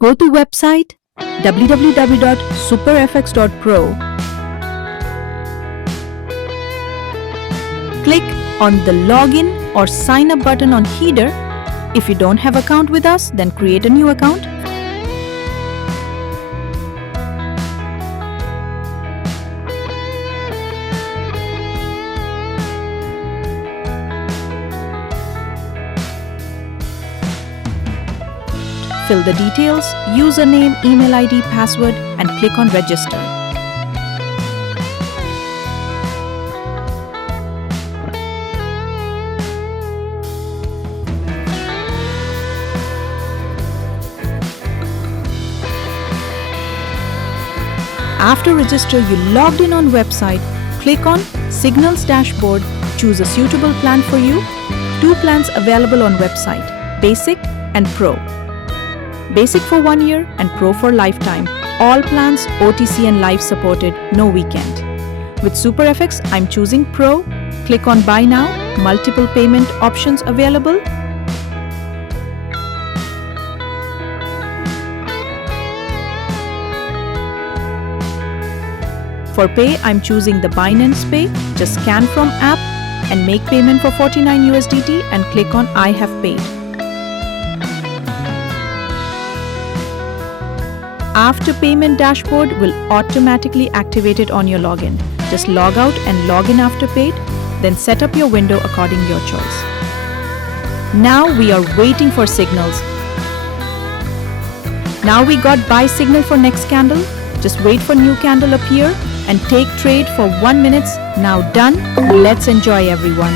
Go to website www.superfx.pro. Click on the login or sign up button on header. If you don't have account with us, then create a new account. Fill the details, username, email ID, password, and click on register. After register, you logged in on website, click on Signals Dashboard, choose a suitable plan for you. 2 plans available on website, Basic and Pro. Basic for 1 year and Pro for lifetime. All plans OTC and live supported, no weekend. With SuperFx, I'm choosing Pro. Click on Buy Now, multiple payment options available. For Pay, I'm choosing the Binance Pay. Just scan from app and make payment for 49 USDT and click on I have paid. After payment, dashboard will automatically activate it on your login. Just log out and log in after paid, then set up your window according to your choice. Now we are waiting for signals. Now we got buy signal for next candle. Just wait for new candle appear and take trade for 1 minute. Now done. Let's enjoy everyone.